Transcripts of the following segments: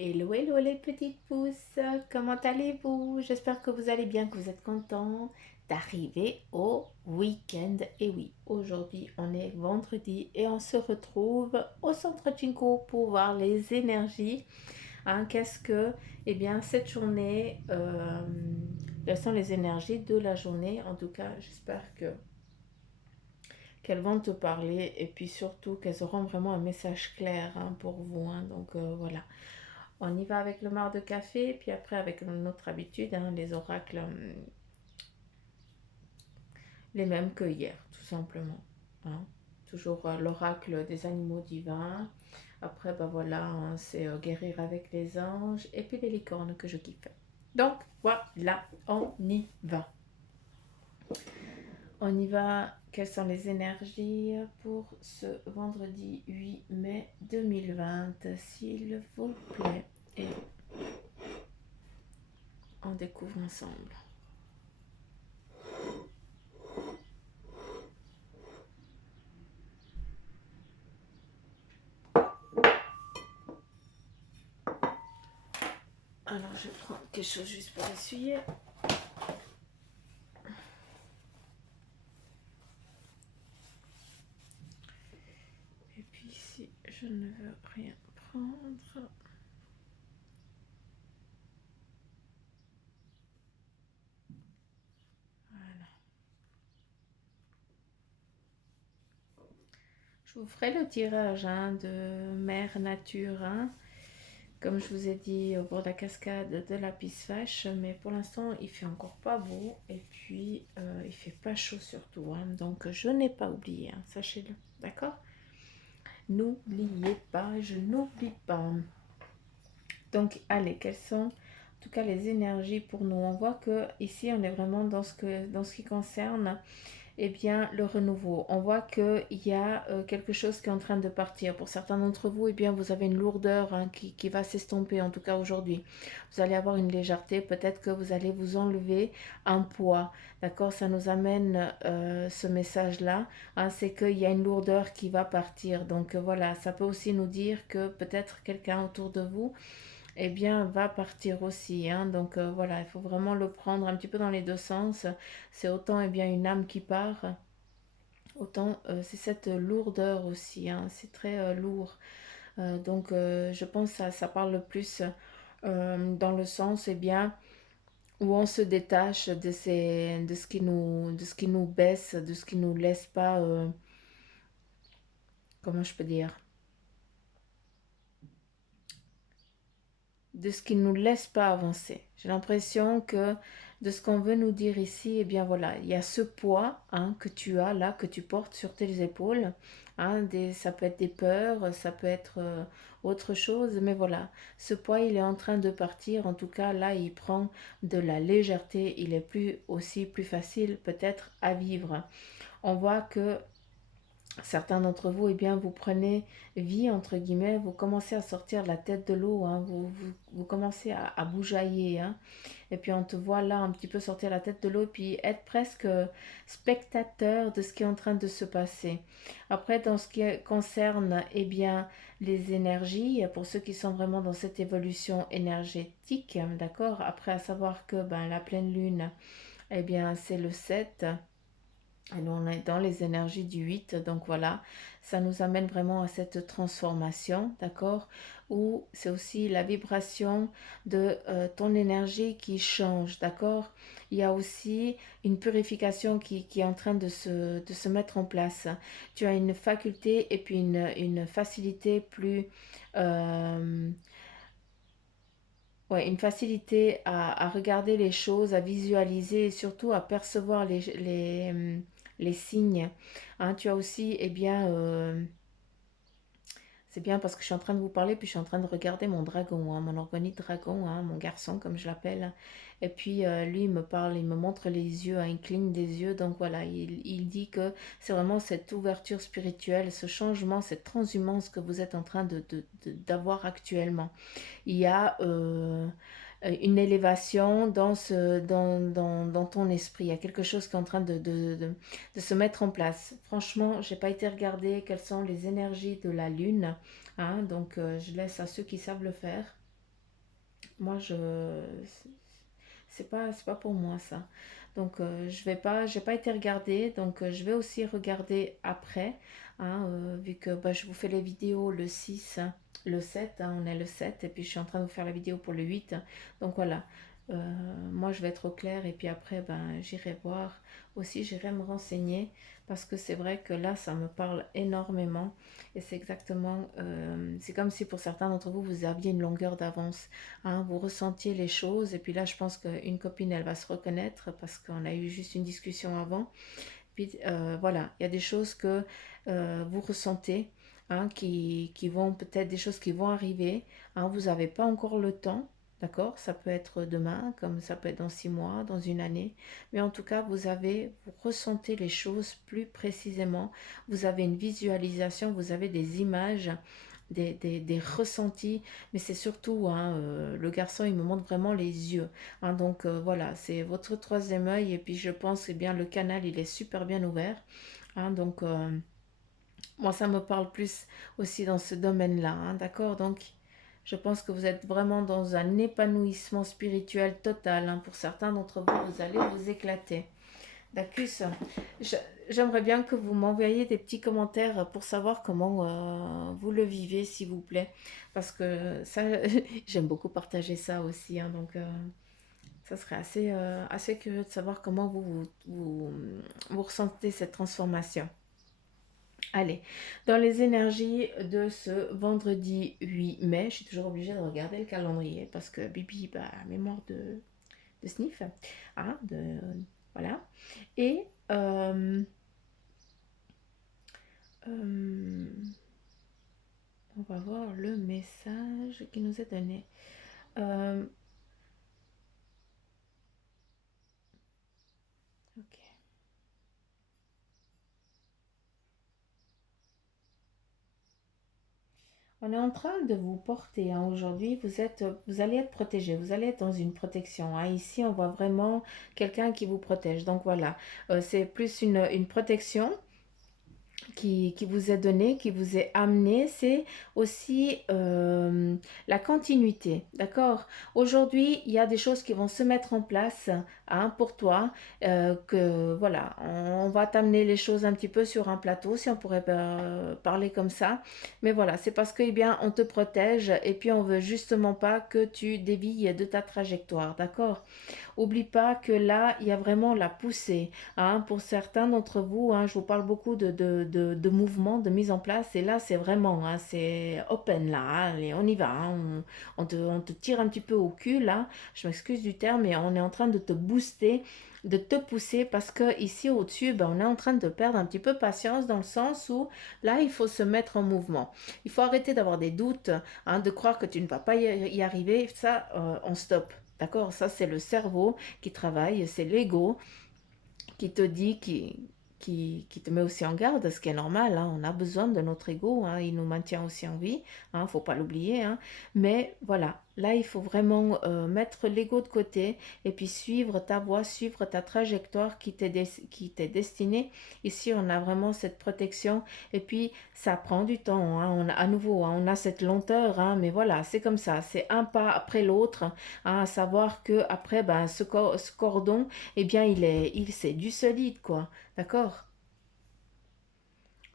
Hello, hello les petites pousses, comment allez-vous? J'espère que vous allez bien, que vous êtes contents d'arriver au week-end. Et oui, aujourd'hui on est vendredi et on se retrouve au centre Jinko pour voir les énergies. Hein, qu'est-ce que, eh bien, cette journée, quelles sont les énergies de la journée? En tout cas, j'espère qu'elles vont te parler et puis surtout qu'elles auront vraiment un message clair hein, pour vous. Hein. Donc voilà. On y va avec le marc de café, puis après avec notre habitude, hein, les oracles, les mêmes que hier, tout simplement. Hein. Toujours l'oracle des animaux divins. Après, ben voilà, hein, c'est guérir avec les anges et puis les licornes que je kiffe. Donc voilà, on y va. On y va. Quelles sont les énergies pour ce vendredi 8 mai 2020, s'il vous plaît? Et on découvre ensemble. Alors, je prends quelque chose juste pour essuyer. Et puis ici, je ne veux rien prendre. Voilà. Je vous ferai le tirage hein, de Mère Nature. Hein, comme je vous ai dit au bord de la cascade de la Pissevache. Mais pour l'instant, il fait encore pas beau. Et puis, il fait pas chaud surtout. Hein, donc, je n'ai pas oublié. Hein, sachez-le. D'accord? N'oubliez pas, je n'oublie pas. Donc, allez, quelles sont en tout cas les énergies pour nous? On voit que ici, on est vraiment dans ce qui concerne eh bien, le renouveau. On voit qu'il y a quelque chose qui est en train de partir. Pour certains d'entre vous, eh bien, vous avez une lourdeur hein, qui va s'estomper, en tout cas aujourd'hui. Vous allez avoir une légèreté, peut-être que vous allez vous enlever un poids. D'accord? Ça nous amène ce message-là. Hein, c'est qu'il y a une lourdeur qui va partir. Donc voilà, ça peut aussi nous dire que peut-être quelqu'un autour de vous eh bien, va partir aussi. Hein. Donc voilà, il faut vraiment le prendre un petit peu dans les deux sens. C'est autant eh bien, une âme qui part, autant c'est cette lourdeur aussi. Hein. C'est très lourd. Donc je pense que ça parle plus dans le sens eh bien, où on se détache de ce qui nous baisse, de ce qui nous laisse pas, comment je peux dire, de ce qui ne nous laisse pas avancer. J'ai l'impression que de ce qu'on veut nous dire ici, eh bien voilà, il y a ce poids hein, que tu as là, que tu portes sur tes épaules. Hein, ça peut être des peurs, ça peut être autre chose, mais voilà, ce poids, il est en train de partir. En tout cas, là, il prend de la légèreté. Il est plus facile peut-être à vivre. On voit que certains d'entre vous, eh bien, vous prenez vie, entre guillemets, vous commencez à sortir la tête de l'eau, hein, vous commencez à bougeailler, hein, et puis on te voit là un petit peu sortir la tête de l'eau, et puis être presque spectateur de ce qui est en train de se passer. Après, dans ce qui concerne, eh bien, les énergies, pour ceux qui sont vraiment dans cette évolution énergétique, d'accord, après à savoir que ben, la pleine lune, eh bien, c'est le 7. Et nous, on est dans les énergies du 8, donc voilà, ça nous amène vraiment à cette transformation, d'accord? Où c'est aussi la vibration de ton énergie qui change, d'accord? Il y a aussi une purification qui est en train de se mettre en place. Tu as une faculté et puis une facilité plus... euh, ouais, une facilité à regarder les choses, à visualiser et surtout à percevoir les signes. Hein, tu as aussi, eh bien, c'est bien parce que je suis en train de vous parler, puis je suis en train de regarder mon dragon, hein, mon organite dragon, hein, mon garçon comme je l'appelle. Et puis lui, il me parle, il me montre les yeux, hein, il cligne des yeux. Donc voilà, il dit que c'est vraiment cette ouverture spirituelle, ce changement, cette transhumance que vous êtes en train d'avoir actuellement. Il y a une élévation dans ton esprit. Il y a quelque chose qui est en train de se mettre en place. Franchement, je n'ai pas été regarder quelles sont les énergies de la Lune. Hein, donc, je laisse à ceux qui savent le faire. Moi, c'est pas pour moi ça. Donc, j'ai pas été regarder. Donc, je vais aussi regarder après, hein, vu que bah, je vous fais les vidéos le 6, hein, le 7, hein, on est le 7, et puis je suis en train de vous faire la vidéo pour le 8. Donc voilà. Moi, je vais être au clair, et puis après, ben, j'irai voir aussi, j'irai me renseigner, parce que c'est vrai que là, ça me parle énormément, et c'est exactement, c'est comme si pour certains d'entre vous, vous aviez une longueur d'avance, hein, vous ressentiez les choses, et puis là, je pense qu'une copine, elle va se reconnaître, parce qu'on a eu juste une discussion avant. Puis voilà, il y a des choses que vous ressentez, hein, qui vont peut-être des choses qui vont arriver, hein, vous n'avez pas encore le temps, d'accord? Ça peut être demain, comme ça peut être dans 6 mois, dans une année, mais en tout cas, vous ressentez les choses plus précisément, vous avez une visualisation, vous avez des images, des ressentis, mais c'est surtout, hein, le garçon, il me montre vraiment les yeux, hein, donc voilà, c'est votre troisième œil, et puis je pense, eh bien, le canal, il est super bien ouvert, hein, donc moi, ça me parle plus aussi dans ce domaine-là, hein, d'accord? Donc, je pense que vous êtes vraiment dans un épanouissement spirituel total, hein. Pour certains d'entre vous, vous allez vous éclater. Dacus, je- j'aimerais bien que vous m'envoyiez des petits commentaires pour savoir comment vous le vivez, s'il vous plaît. Parce que ça, j'aime beaucoup partager ça aussi, hein, donc, ça serait assez curieux de savoir comment vous ressentez cette transformation. Allez, dans les énergies de ce vendredi 8 mai, je suis toujours obligée de regarder le calendrier parce que Bibi, bah, mémoire de sniff, hein, voilà. Et euh, on va voir le message qui nous est donné. Euh, ok. On est en train de vous porter, hein, aujourd'hui. Vous allez être protégé. Vous allez être dans une protection, hein. Ici, on voit vraiment quelqu'un qui vous protège. Donc voilà. C'est plus une protection qui vous est donné, qui vous est amené, c'est aussi la continuité, d'accord? Aujourd'hui, il y a des choses qui vont se mettre en place, hein, pour toi, que voilà, on va t'amener les choses un petit peu sur un plateau, si on pourrait parler comme ça. Mais voilà, c'est parce que, eh bien, on te protège, et puis on veut justement pas que tu dévilles de ta trajectoire, d'accord? Oublie pas que là, il y a vraiment la poussée, hein. Pour certains d'entre vous, hein, je vous parle beaucoup de mouvements, de mise en place. Et là, c'est vraiment, hein, c'est open là, hein. Allez, on y va, hein. On te tire un petit peu au cul là. Je m'excuse du terme, mais on est en train de te booster, de te pousser, parce que ici au-dessus, ben, on est en train de perdre un petit peu patience, dans le sens où là, il faut se mettre en mouvement. Il faut arrêter d'avoir des doutes, hein, de croire que tu ne vas pas y arriver. Ça, on stoppe. D'accord? Ça, c'est le cerveau qui travaille, c'est l'ego qui te dit, qui te met aussi en garde, ce qui est normal, hein. On a besoin de notre ego, hein, il nous maintient aussi en vie, hein, faut pas l'oublier, hein. Mais voilà, là, il faut vraiment mettre l'ego de côté, et puis suivre ta voie, suivre ta trajectoire qui t'est destinée. Ici, on a vraiment cette protection, et puis ça prend du temps, hein. À nouveau, hein, on a cette lenteur, hein, mais voilà, c'est comme ça, c'est un pas après l'autre, hein, à savoir que après, ben, ce cordon, eh bien, c'est du solide, quoi. D'accord?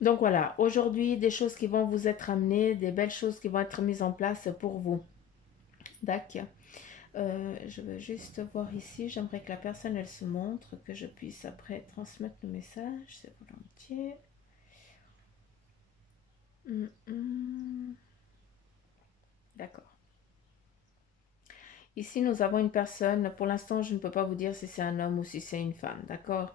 Donc voilà, aujourd'hui, des choses qui vont vous être amenées, des belles choses qui vont être mises en place pour vous. D'accord. Je veux juste voir ici, j'aimerais que la personne, elle se montre, que je puisse après transmettre le message, c'est volontiers. D'accord. Ici, nous avons une personne. Pour l'instant, je ne peux pas vous dire si c'est un homme ou si c'est une femme. D'accord?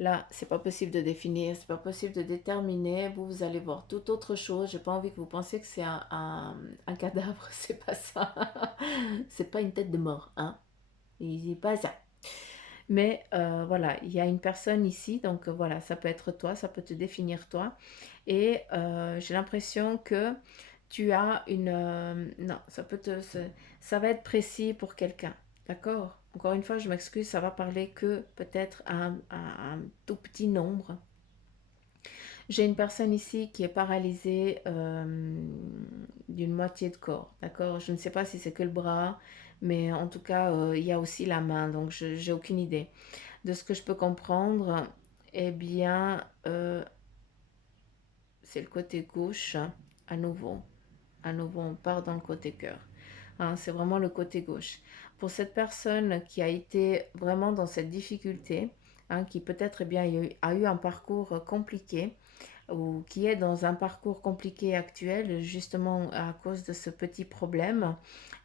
Là, c'est pas possible de définir, c'est pas possible de déterminer. Vous allez voir toute autre chose. J'ai pas envie que vous pensiez que c'est un cadavre. C'est pas ça. C'est pas une tête de mort, hein. C'est pas ça. Mais voilà, il y a une personne ici, donc voilà, ça peut être toi, ça peut te définir toi. Et j'ai l'impression que tu as une... non, ça va être précis pour quelqu'un, d'accord? Encore une fois, je m'excuse, ça va parler que peut-être à un tout petit nombre. J'ai une personne ici qui est paralysée d'une moitié de corps, d'accord? Je ne sais pas si c'est que le bras, mais en tout cas, il y a aussi la main, donc je j'ai aucune idée. De ce que je peux comprendre, eh bien, c'est le côté gauche, à nouveau. À nouveau, on part dans le côté cœur. Hein, c'est vraiment le côté gauche. Pour cette personne qui a été vraiment dans cette difficulté, hein, qui peut-être eh bien, a eu un parcours compliqué, ou qui est dans un parcours compliqué actuel, justement à cause de ce petit problème,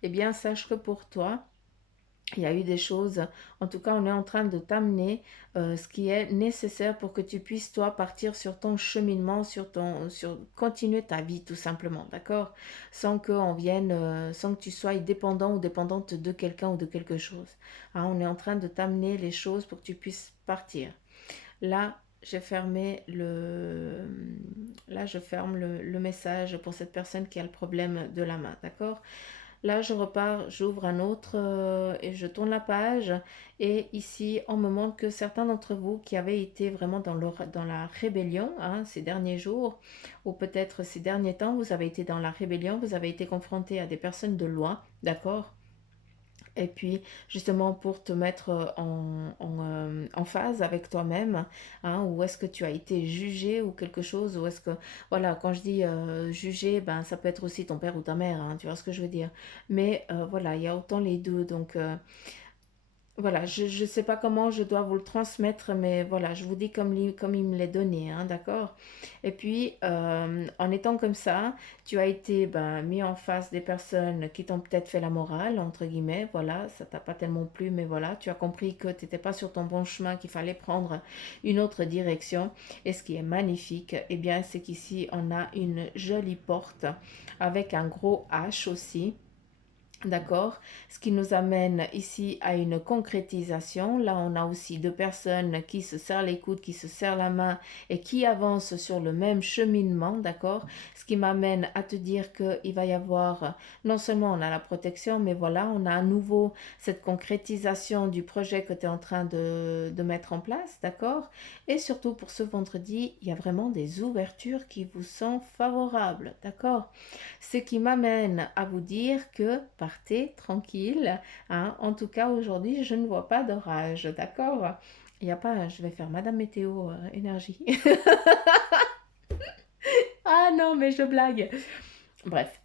eh bien, sache que pour toi, il y a eu des choses, en tout cas, on est en train de t'amener ce qui est nécessaire pour que tu puisses, toi, partir sur ton cheminement, continuer ta vie, tout simplement, d'accord? Sans qu'on vienne, sans que tu sois dépendant ou dépendante de quelqu'un ou de quelque chose. Hein, on est en train de t'amener les choses pour que tu puisses partir. Là, j'ai fermé là, je ferme le message pour cette personne qui a le problème de la main, d'accord? Là, je repars, j'ouvre un autre et je tourne la page. Et ici, on me montre que certains d'entre vous qui avaient été vraiment dans la rébellion hein, ces derniers jours, ou peut-être ces derniers temps, vous avez été dans la rébellion, vous avez été confronté à des personnes de loin, d'accord? Et puis, justement, pour te mettre en phase avec toi-même, hein, où est-ce que tu as été jugé ou quelque chose, ou est-ce que, voilà, quand je dis jugé, ben, ça peut être aussi ton père ou ta mère, hein, tu vois ce que je veux dire. Mais voilà, il y a autant les deux, donc voilà, je ne sais pas comment je dois vous le transmettre, mais voilà, je vous dis comme il me l'est donné, hein, d'accord? Et puis, en étant comme ça, tu as été ben, mis en face des personnes qui t'ont peut-être fait la morale, entre guillemets, voilà, ça t'a pas tellement plu, mais voilà, tu as compris que tu n'étais pas sur ton bon chemin, qu'il fallait prendre une autre direction. Et ce qui est magnifique, eh bien, c'est qu'ici, on a une jolie porte avec un gros H aussi. D'accord? Ce qui nous amène ici à une concrétisation. Là, on a aussi deux personnes qui se serrent les coudes, qui se serrent la main et qui avancent sur le même cheminement. D'accord? Ce qui m'amène à te dire qu'il va y avoir, non seulement on a la protection, mais voilà, on a à nouveau cette concrétisation du projet que tu es en train de mettre en place. D'accord? Et surtout pour ce vendredi, il y a vraiment des ouvertures qui vous sont favorables. D'accord? Ce qui m'amène à vous dire que partez tranquille. Hein. En tout cas, aujourd'hui, je ne vois pas d'orage. D'accord? Il n'y a pas, je vais faire Madame Météo énergie. Ah non, mais je blague. Bref,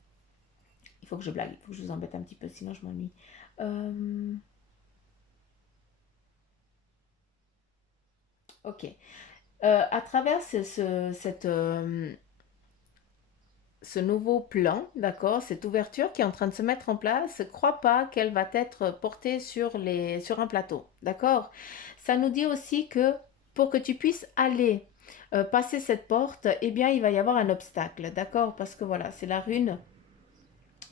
il faut que je blague. Il faut que je vous embête un petit peu, sinon je m'ennuie. Euh, ok. À travers ce nouveau plan, d'accord, cette ouverture qui est en train de se mettre en place, crois pas qu'elle va être portée sur un plateau, d'accord? Ça nous dit aussi que pour que tu puisses aller passer cette porte, eh bien, il va y avoir un obstacle, d'accord? Parce que voilà, c'est la rune.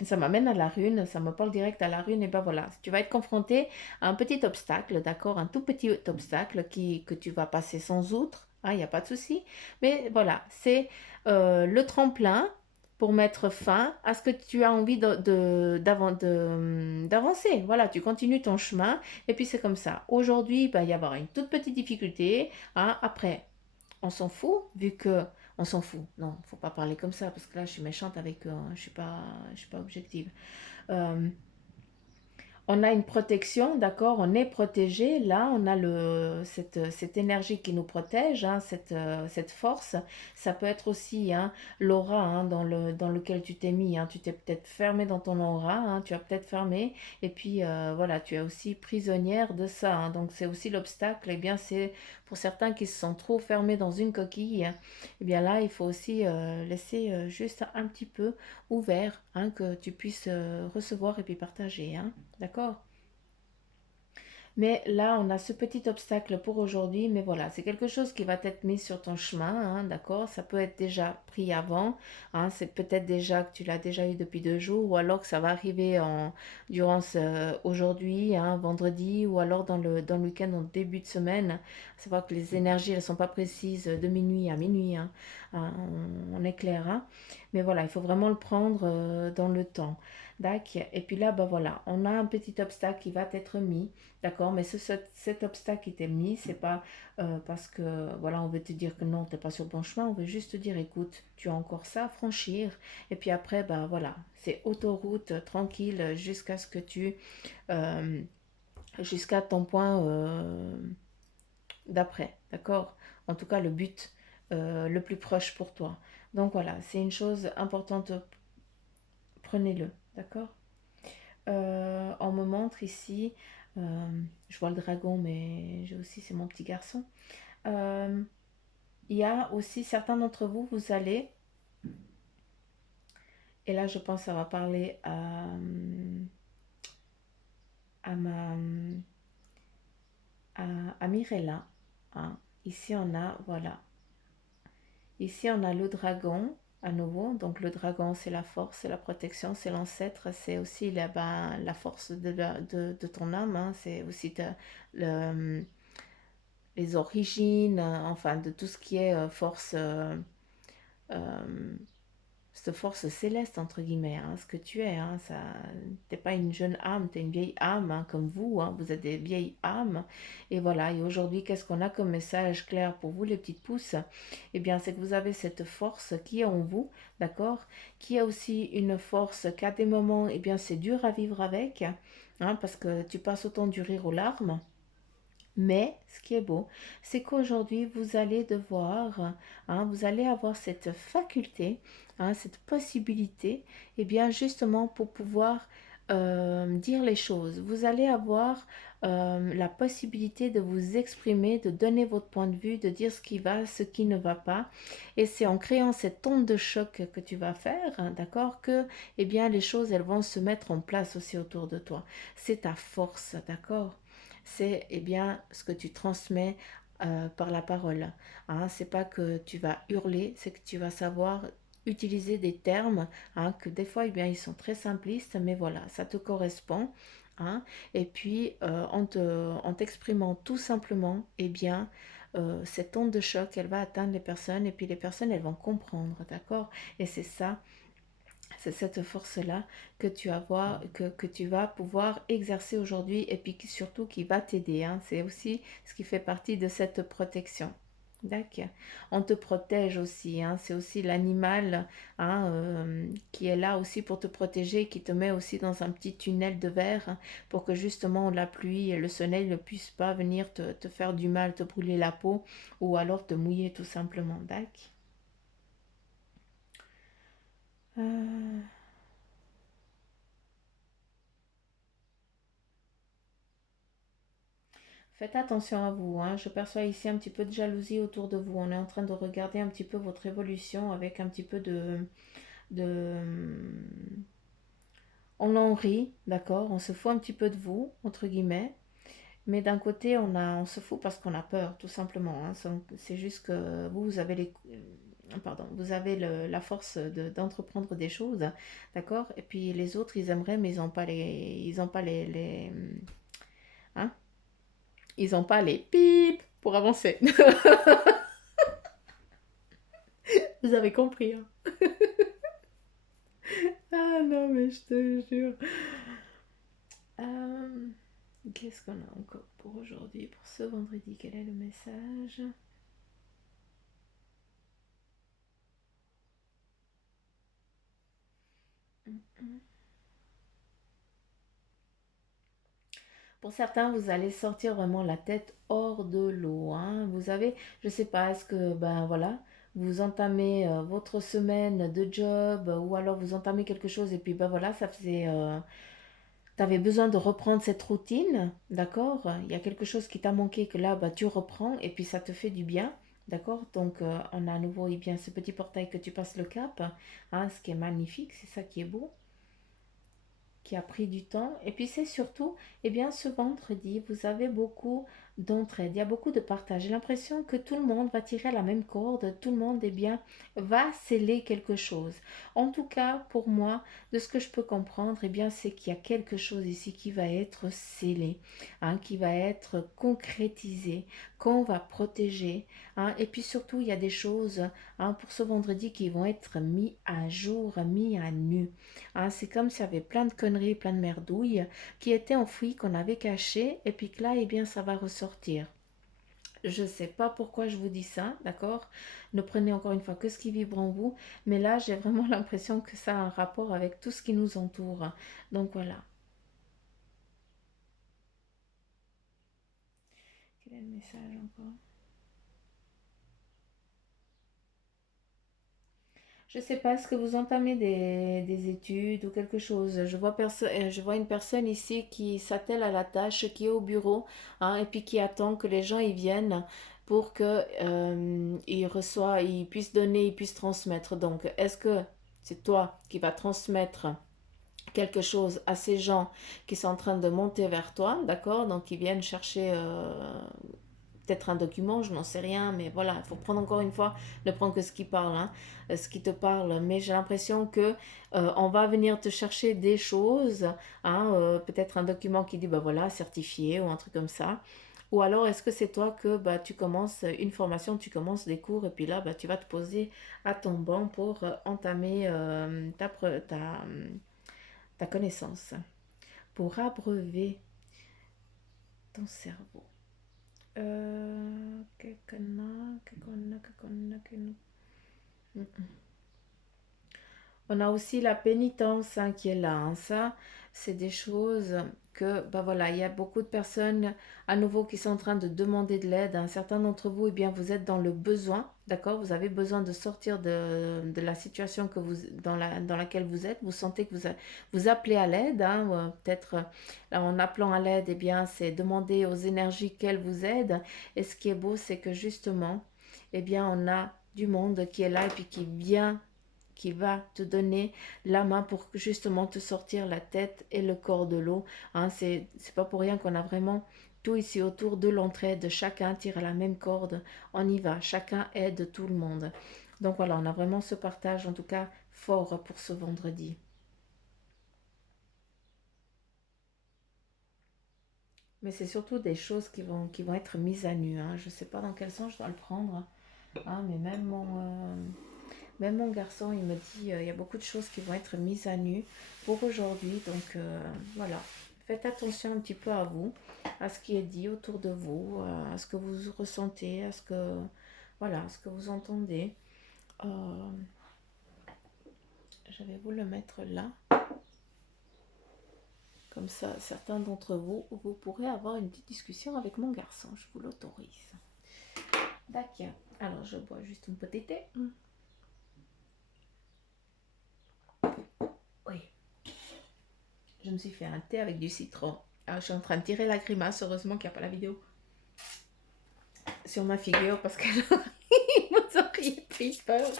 Ça m'amène à la rune, ça me parle direct à la rune, et ben voilà, tu vas être confronté à un petit obstacle, d'accord, un tout petit obstacle que tu vas passer sans outre, il n'y a pas de souci, mais voilà, c'est le tremplin pour mettre fin à ce que tu as envie d'avancer. Voilà, tu continues ton chemin, et puis c'est comme ça. Aujourd'hui, il va y avoir une toute petite difficulté, hein, après, on s'en fout, vu que on s'en fout. Non, faut pas parler comme ça parce que là, je suis méchante avec eux. Hein. Je suis pas objective. Euh, on a une protection, d'accord, on est protégé. Là, on a cette énergie qui nous protège, hein, cette force. Ça peut être aussi hein, l'aura hein, dans lequel tu t'es mis. Hein. Tu t'es peut-être fermé dans ton aura, hein, tu as peut-être fermé. Et puis, voilà, tu es aussi prisonnière de ça. Hein. Donc, c'est aussi l'obstacle. Eh bien, c'est pour certains qui se sont trop fermés dans une coquille. Hein, eh bien, là, il faut aussi laisser juste un petit peu ouvert, hein, que tu puisses recevoir et puis partager. Hein. D'accord? Mais là, on a ce petit obstacle pour aujourd'hui, mais voilà, c'est quelque chose qui va être mis sur ton chemin, hein, d'accord? Ça peut être déjà pris avant, hein, c'est peut-être déjà que tu l'as déjà eu depuis 2 jours, ou alors que ça va arriver durant aujourd'hui, hein, vendredi, ou alors dans le week-end, en début de semaine. C'est vrai que les énergies, elles sont pas précises de minuit à minuit, hein, hein, on est clair, hein? Mais voilà, il faut vraiment le prendre dans le temps. D'accord. Et puis là, bah voilà, on a un petit obstacle qui va être mis, d'accord? Mais cet obstacle qui t'est mis, c'est pas parce que voilà, on veut te dire que non, t'es pas sur le bon chemin. On veut juste te dire, écoute, tu as encore ça à franchir. Et puis après, bah voilà, c'est autoroute tranquille jusqu'à ce que euh, jusqu'à ton point d'après, d'accord? En tout cas, le but le plus proche pour toi. Donc voilà, c'est une chose importante, prenez-le, d'accord? On me montre ici, je vois le dragon, mais j'ai aussi, c'est mon petit garçon. Euh, il y a aussi certains d'entre vous, vous allez, et là je pense que ça va parler à ma, à Mirella, hein. Ici on a, voilà, ici on a le dragon à nouveau. Donc le dragon c'est la force, c'est la protection, c'est l'ancêtre, c'est aussi la force de ton âme, hein. C'est aussi le, les origines, enfin de tout ce qui est force, euh, cette force céleste entre guillemets, hein, ce que tu es, hein, ça, t'es pas une jeune âme, t'es une vieille âme, hein, comme vous, hein, vous êtes des vieilles âmes. Et voilà, et aujourd'hui, qu'est-ce qu'on a comme message clair pour vous, les petites pousses? Eh bien, c'est que vous avez cette force qui est en vous, d'accord, qui a aussi une force qu'à des moments, eh bien, c'est dur à vivre avec, hein, parce que tu passes autant du rire aux larmes. Mais ce qui est beau, c'est qu'aujourd'hui, vous allez devoir, hein, vous allez avoir cette faculté, hein, cette possibilité, et bien justement pour pouvoir dire les choses. Vous allez avoir la possibilité de vous exprimer, de donner votre point de vue, de dire ce qui va, ce qui ne va pas. Et c'est en créant cette onde de choc que tu vas faire, hein, d'accord, que eh bien, les choses, elles vont se mettre en place aussi autour de toi. C'est ta force, d'accord? C'est eh bien ce que tu transmets par la parole. Hein. C'est pas que tu vas hurler, c'est que tu vas savoir utiliser des termes, hein, que des fois eh bien, ils sont très simplistes, mais voilà, ça te correspond. Hein. Et puis en t'exprimant tout simplement, eh bien, cette onde de choc, elle va atteindre les personnes et puis les personnes, elles vont comprendre, d'accord? Et c'est ça, c'est cette force-là que tu vas pouvoir exercer aujourd'hui et puis surtout qui va t'aider, hein. C'est aussi ce qui fait partie de cette protection. D'accord. On te protège aussi, hein. C'est aussi l'animal, hein, qui est là aussi pour te protéger, qui te met aussi dans un petit tunnel de verre, hein, pour que justement la pluie et le soleil ne puissent pas venir te faire du mal, te brûler la peau ou alors te mouiller tout simplement. D'accord. Euh, Faites attention à vous, hein. Je perçois ici un petit peu de jalousie autour de vous. On est en train de regarder un petit peu votre évolution avec un petit peu de... On en rit, d'accord? On se fout un petit peu de vous, entre guillemets. Mais d'un côté, on se fout parce qu'on a peur, tout simplement, hein. C'est juste que vous, vous avez pardon, vous avez la force d'entreprendre des choses, d'accord? Et puis les autres, ils aimeraient, mais ils ont pas hein? Ils ont pas les pipes pour avancer. Vous avez compris, hein. Ah non, mais je te jure. Euh, Qu'est-ce qu'on a encore pour aujourd'hui, pour ce vendredi? Quel est le message? Pour certains, vous allez sortir vraiment la tête hors de l'eau, hein. Vous avez, je sais pas, est-ce que, ben voilà, vous entamez votre semaine de job ou alors vous entamez quelque chose et puis ben voilà, ça faisait tu avais besoin de reprendre cette routine, d'accord? Il y a quelque chose qui t'a manqué que là, bah, tu reprends et puis ça te fait du bien, d'accord? Donc, on a à nouveau eh bien, ce petit portail que tu passes le cap, hein, ce qui est magnifique, c'est ça qui est beau, qui a pris du temps. Et puis, c'est surtout, eh bien, ce vendredi, vous avez beaucoup. d'entraide, il y a beaucoup de partage. J'ai l'impression que tout le monde va tirer à la même corde, tout le monde eh bien, va sceller quelque chose. En tout cas, pour moi, de ce que je peux comprendre, eh bien, c'est qu'il y a quelque chose ici qui va être scellé, hein, qui va être concrétisé, qu'on va protéger. Hein. Et puis surtout, il y a des choses hein, pour ce vendredi qui vont être mis à jour, mis à nu. Hein. C'est comme s'il y avait plein de conneries, plein de merdouilles qui étaient enfouies, qu'on avait cachées, et puis que là, eh bien, ça va ressortir. Je ne sais pas pourquoi je vous dis ça, d'accord? Ne prenez encore une fois que ce qui vibre en vous, mais là, j'ai vraiment l'impression que ça a un rapport avec tout ce qui nous entoure. Donc voilà. Quel est le message encore? Je ne sais pas, est-ce que vous entamez des études ou quelque chose? Je vois une personne ici qui s'attelle à la tâche, qui est au bureau, hein, et puis qui attend que les gens y viennent pour que ils puissent donner, ils puissent transmettre. Donc, est-ce que c'est toi qui vas transmettre quelque chose à ces gens qui sont en train de monter vers toi, d'accord? Donc, ils viennent chercher peut-être un document, je n'en sais rien, mais voilà, il faut prendre encore une fois, ne prendre que ce qui parle, hein, ce qui te parle. Mais j'ai l'impression que on va venir te chercher des choses, hein, peut-être un document qui dit, bah voilà, certifié ou un truc comme ça. Ou alors, est-ce que c'est toi que bah, tu commences une formation, tu commences des cours et puis là, bah, tu vas te poser à ton banc pour entamer ta connaissance, pour abreuver ton cerveau. On a aussi la pénitence hein, qui est là. Hein. Ça, c'est des choses que, bah voilà, il y a beaucoup de personnes à nouveau qui sont en train de demander de l'aide. Un certain d'entre vous, eh bien, vous êtes dans le besoin, d'accord? Vous avez besoin de sortir de la situation que vous, dans laquelle vous êtes. Vous sentez que vous appelez à l'aide. Hein, peut-être là, en appelant à l'aide, eh bien, c'est demander aux énergies qu'elles vous aident. Et ce qui est beau, c'est que justement, eh bien, on a du monde qui est là et puis qui va te donner la main pour justement te sortir la tête et le corps de l'eau. Hein, c'est pas pour rien qu'on a vraiment tout ici autour de l'entraide. Chacun tire à la même corde. On y va. Chacun aide tout le monde. Donc voilà, on a vraiment ce partage, en tout cas, fort pour ce vendredi. Mais c'est surtout des choses qui vont être mises à nu. Hein. Je ne sais pas dans quel sens je dois le prendre. Hein, mais même mon garçon, il me dit, il y a beaucoup de choses qui vont être mises à nu pour aujourd'hui. Donc voilà, faites attention un petit peu à vous, à ce qui est dit autour de vous, à ce que vous ressentez, voilà, à ce que vous entendez. Euh, je vais vous le mettre là. Comme ça, certains d'entre vous, vous pourrez avoir une petite discussion avec mon garçon. Je vous l'autorise. D'accord. Alors, je bois juste une petite thé. Oui. Je me suis fait un thé avec du citron. Alors, je suis en train de tirer la grimace. Heureusement qu'il n'y a pas la vidéo sur ma figure parce que vous auriez pris peur.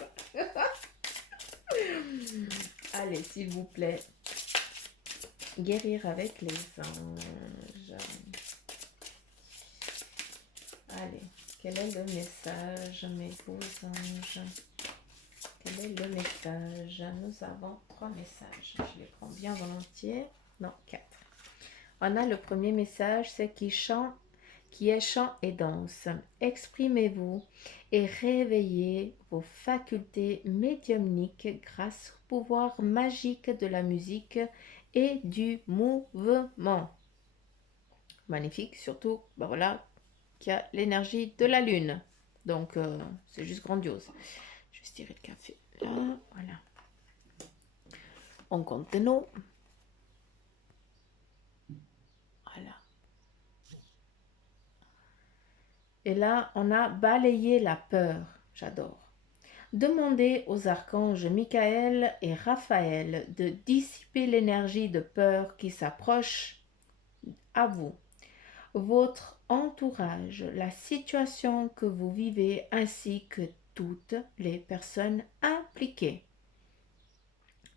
Allez, s'il vous plaît. Guérir avec les anges. Allez, quel est le message, mes beaux anges? Quel est le message? Nous avons 3 messages. Je les prends bien volontiers. Non, 4. On a le premier message, c'est qui est chant et danse. Exprimez-vous et réveillez vos facultés médiumniques grâce au pouvoir magique de la musique et du mouvement. Magnifique, surtout, ben voilà, qu'il y a l'énergie de la lune. Donc, c'est juste grandiose. Je vais se tirer le café là, voilà. On continue. Voilà. Et là, on a balayé la peur. J'adore. Demandez aux archanges Michael et Raphaël de dissiper l'énergie de peur qui s'approche à vous, votre entourage, la situation que vous vivez ainsi que toutes les personnes impliquées.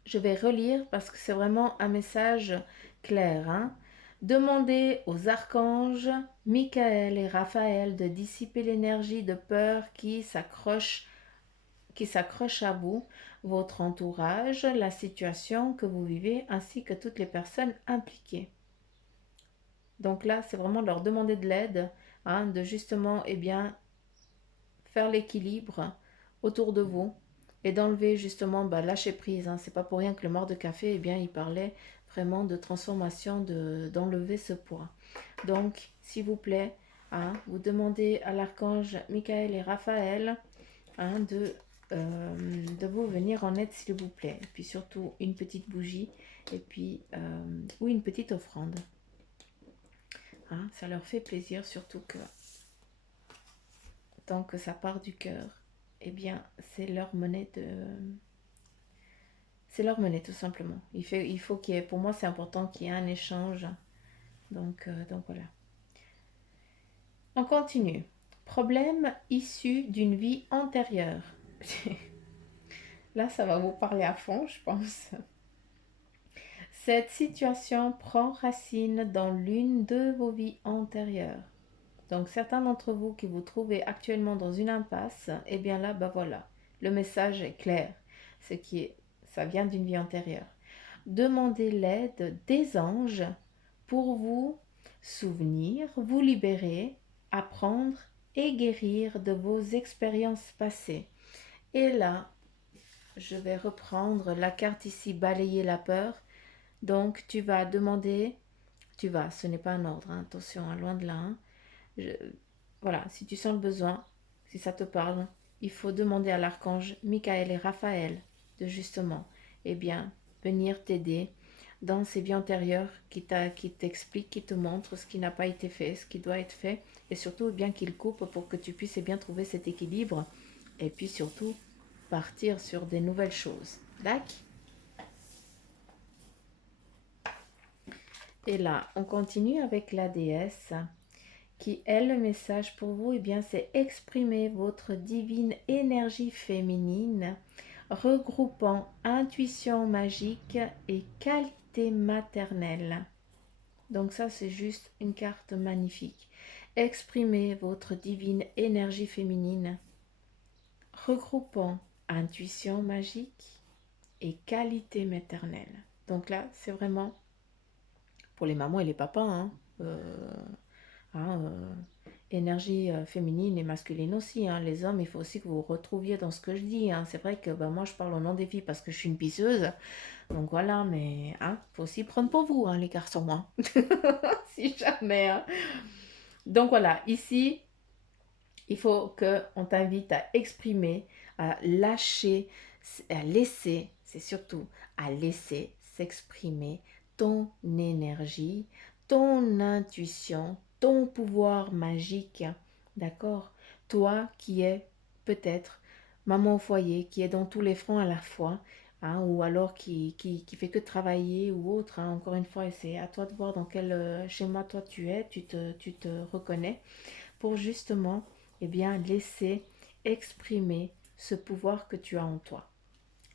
Je vais relire parce que c'est vraiment un message clair. Hein. Demandez aux archanges Michael et Raphaël de dissiper l'énergie de peur qui s'accroche à vous, votre entourage, la situation que vous vivez, ainsi que toutes les personnes impliquées. Donc là, c'est vraiment leur demander de l'aide, hein, de justement, eh bien, faire l'équilibre autour de vous et d'enlever justement, lâcher prise. Hein. C'est pas pour rien que le mort de café, eh bien, il parlait vraiment de transformation, d'enlever ce poids. Donc, s'il vous plaît, hein, vous demandez à l'archange Michael et Raphaël, hein, de vous venir en aide, s'il vous plaît. Et puis surtout, une petite bougie et puis ou une petite offrande. Hein, ça leur fait plaisir, surtout que tant que ça part du cœur, eh bien, c'est leur monnaie c'est leur monnaie, tout simplement. Il faut qu'il y ait, pour moi, c'est important qu'il y ait un échange. Donc voilà. On continue. Problème issu d'une vie antérieure. Là, ça va vous parler à fond, je pense. Cette situation prend racine dans l'une de vos vies antérieures. Donc, certains d'entre vous qui vous trouvez actuellement dans une impasse, eh bien là, voilà, le message est clair. Ça vient d'une vie antérieure. Demandez l'aide des anges pour vous souvenir, vous libérer, apprendre et guérir de vos expériences passées. Et là, je vais reprendre la carte ici, balayer la peur. Donc, tu vas demander, ce n'est pas un ordre, hein, attention, hein, loin de là. Hein. Voilà, si tu sens le besoin, si ça te parle, il faut demander à l'archange Michael et Raphaël de justement, eh bien, venir t'aider dans ces vies antérieures qui t'expliquent, qui te montrent ce qui n'a pas été fait, ce qui doit être fait, et surtout eh bien qu'ils coupent pour que tu puisses bien trouver cet équilibre, et puis surtout partir sur des nouvelles choses. D'accord? Et là, on continue avec la déesse qui est le message pour vous. Eh bien, c'est exprimer votre divine énergie féminine, regroupant intuition magique et qualité maternelle. Donc ça, c'est juste une carte magnifique. Exprimez votre divine énergie féminine, regroupant intuition magique et qualité maternelle. Donc là, c'est vraiment pour les mamans et les papas, hein, hein, énergie féminine et masculine aussi. Hein. Les hommes, il faut aussi que vous vous retrouviez dans ce que je dis. Hein. C'est vrai que moi, je parle au nom des filles parce que je suis une pisseuse. Donc voilà, mais il faut aussi prendre pour vous, hein, les garçons. Hein. Si jamais. Hein. Donc voilà, ici, il faut qu'on t'invite à exprimer, à lâcher, à laisser, c'est surtout à laisser s'exprimer ton énergie, ton intuition, ton pouvoir magique, d'accord? Toi qui es peut-être maman au foyer, qui est dans tous les fronts à la fois, hein, ou alors qui fait que travailler ou autre, hein, encore une fois, c'est à toi de voir dans quel schéma toi tu es, tu te reconnais, pour justement eh bien, laisser exprimer ce pouvoir que tu as en toi.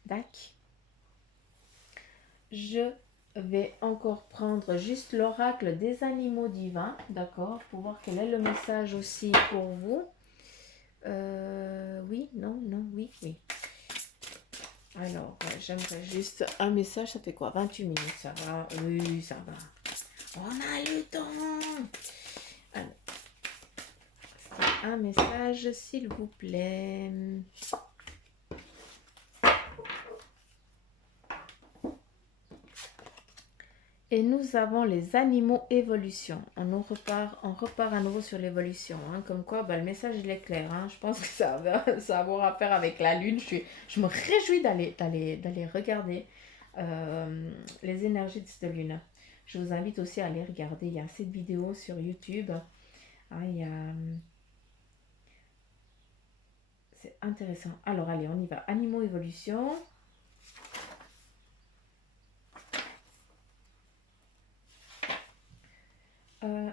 D'accord? Je vais encore prendre juste l'oracle des animaux divins, d'accord, pour voir quel est le message aussi pour vous. Oui, non, non, oui, oui. Alors, j'aimerais juste un message, ça fait quoi? 28 minutes, ça va? Oui, ça va. On a le temps. Alors, un message, s'il vous plaît. Et nous avons les animaux évolution. On repart à nouveau sur l'évolution. Hein. Comme quoi, le message il est clair. Hein. Je pense que ça va avoir à faire avec la lune. Je me réjouis d'aller regarder les énergies de cette lune. Je vous invite aussi à aller regarder. Il y a assez de vidéos sur YouTube. Hein, c'est intéressant. Alors allez, on y va. Animaux évolution.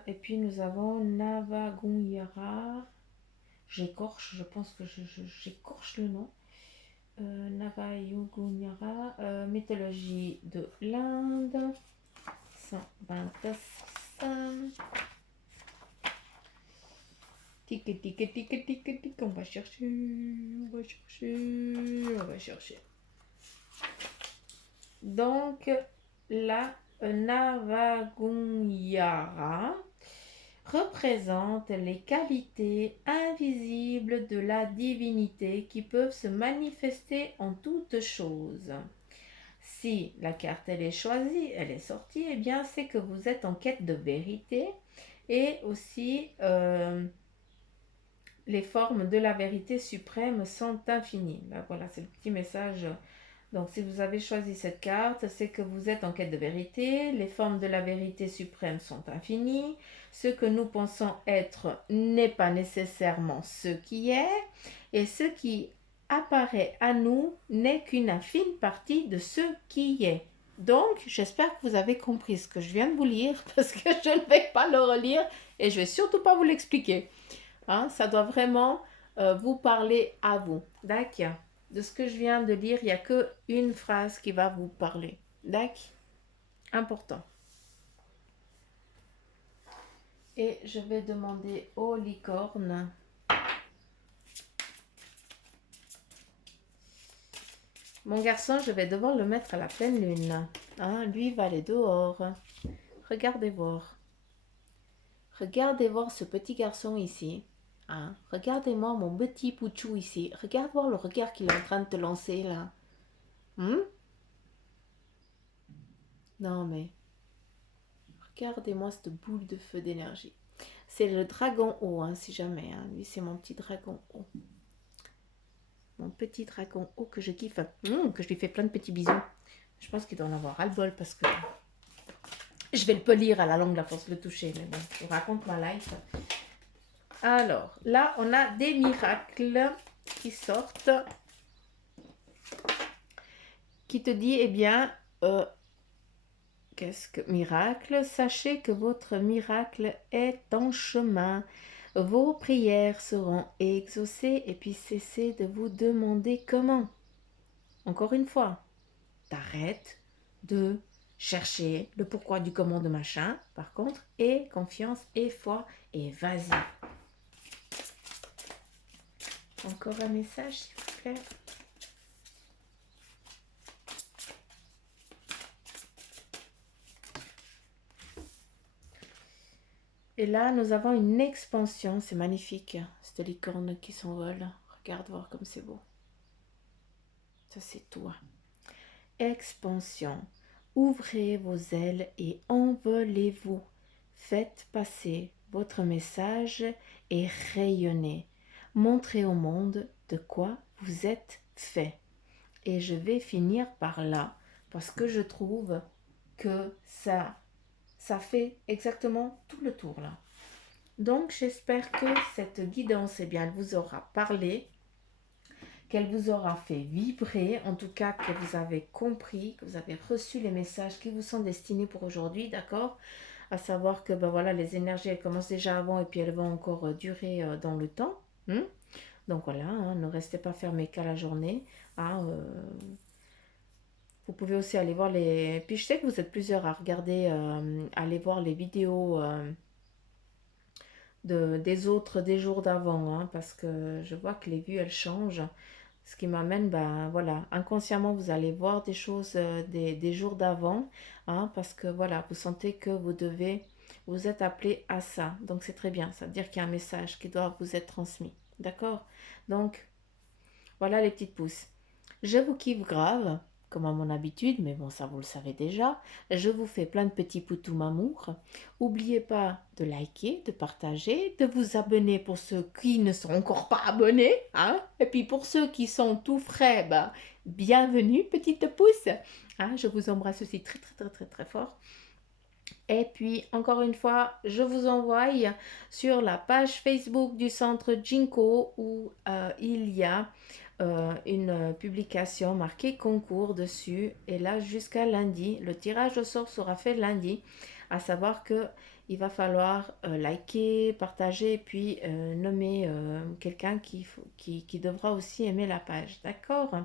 Et puis nous avons Navagunyara. J'écorche, je pense que j'écorche le nom. Navagunyara, mythologie de l'Inde. 127 Tic, tic, tic, tic, tic, tic. On va chercher, on va chercher, on va chercher. Donc, la Navagunyara représente les qualités invisibles de la divinité qui peuvent se manifester en toutes choses. Si la carte elle est choisie, elle est sortie, eh bien c'est que vous êtes en quête de vérité et aussi les formes de la vérité suprême sont infinies. Ben voilà, c'est le petit message. Donc si vous avez choisi cette carte, c'est que vous êtes en quête de vérité, les formes de la vérité suprême sont infinies, ce que nous pensons être n'est pas nécessairement ce qui est, et ce qui apparaît à nous n'est qu'une infime partie de ce qui est. Donc, j'espère que vous avez compris ce que je viens de vous lire, parce que je ne vais pas le relire, et je ne vais surtout pas vous l'expliquer. Hein, ça doit vraiment vous parler à vous. D'accord. De ce que je viens de lire, il n'y a qu'une phrase qui va vous parler. D'accord. Important. Et je vais demander aux licornes. Mon garçon, je vais devoir le mettre à la pleine lune. Hein, lui va aller dehors. Regardez voir. Regardez voir ce petit garçon ici. Hein, regardez-moi mon petit pouchou ici. Regarde voir le regard qu'il est en train de te lancer là. Non mais, regardez-moi cette boule de feu d'énergie. C'est le dragon haut, hein, si jamais. Hein. Lui, c'est mon petit dragon haut. Mon petit dragon haut que je kiffe. Que je lui fais plein de petits bisous. Je pense qu'il doit en avoir ras-le-bol parce que je vais le polir à la longue la force de le toucher. Mais bon, je vous raconte ma life. Alors, là, on a des miracles qui sortent. Qui te dit, eh bien, qu'est-ce que miracle? Sachez que votre miracle est en chemin. Vos prières seront exaucées et puis cessez de vous demander comment. Encore une fois, t'arrêtes de chercher le pourquoi du comment de machin. Par contre, aie confiance et foi et vas-y. Encore un message, s'il vous plaît. Et là, nous avons une expansion. C'est magnifique, cette licorne qui s'envole. Regarde voir comme c'est beau. Ça, c'est toi. Expansion. Ouvrez vos ailes et envolez-vous. Faites passer votre message et rayonnez. Montrez au monde de quoi vous êtes fait. Et je vais finir par là parce que je trouve que ça fait exactement tout le tour là. Donc j'espère que cette guidance, eh bien, elle vous aura parlé, qu'elle vous aura fait vibrer, en tout cas que vous avez compris, que vous avez reçu les messages qui vous sont destinés pour aujourd'hui, d'accord? À savoir que ben voilà, les énergies elles commencent déjà avant et puis elles vont encore durer dans le temps. Donc voilà, hein, ne restez pas fermés qu'à la journée. Hein, vous pouvez aussi aller voir les... Puis je sais que vous êtes plusieurs à regarder, aller voir les vidéos des autres des jours d'avant, hein, parce que je vois que les vues, elles changent. Ce qui m'amène, ben voilà, inconsciemment, vous allez voir des choses des jours d'avant, hein, parce que voilà, vous sentez que vous êtes appelé à ça. Donc c'est très bien, ça veut dire qu'il y a un message qui doit vous être transmis. D'accord? Donc, voilà les petites pousses. Je vous kiffe grave, comme à mon habitude, mais bon, ça vous le savez déjà. Je vous fais plein de petits poutous mamour. N'oubliez pas de liker, de partager, de vous abonner pour ceux qui ne sont encore pas abonnés. Hein? Et puis pour ceux qui sont tout frais, ben, bienvenue, petite pouce. Hein? Je vous embrasse aussi très, très, très, très, très fort. Et puis, encore une fois, je vous envoie sur la page Facebook du centre Jinko où il y a une publication marquée concours dessus. Et là, jusqu'à lundi, le tirage au sort sera fait lundi. À savoir que il va falloir liker, partager et puis nommer quelqu'un qui devra aussi aimer la page. D'accord?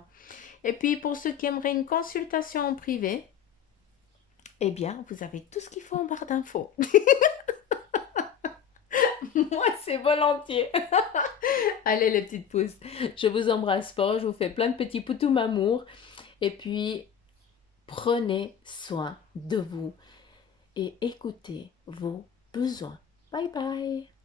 Et puis, pour ceux qui aimeraient une consultation en privé, eh bien, vous avez tout ce qu'il faut en barre d'infos. Moi, c'est volontiers. Allez, les petites pousses, je vous embrasse fort, je vous fais plein de petits poutous amour. Et puis, prenez soin de vous et écoutez vos besoins. Bye bye.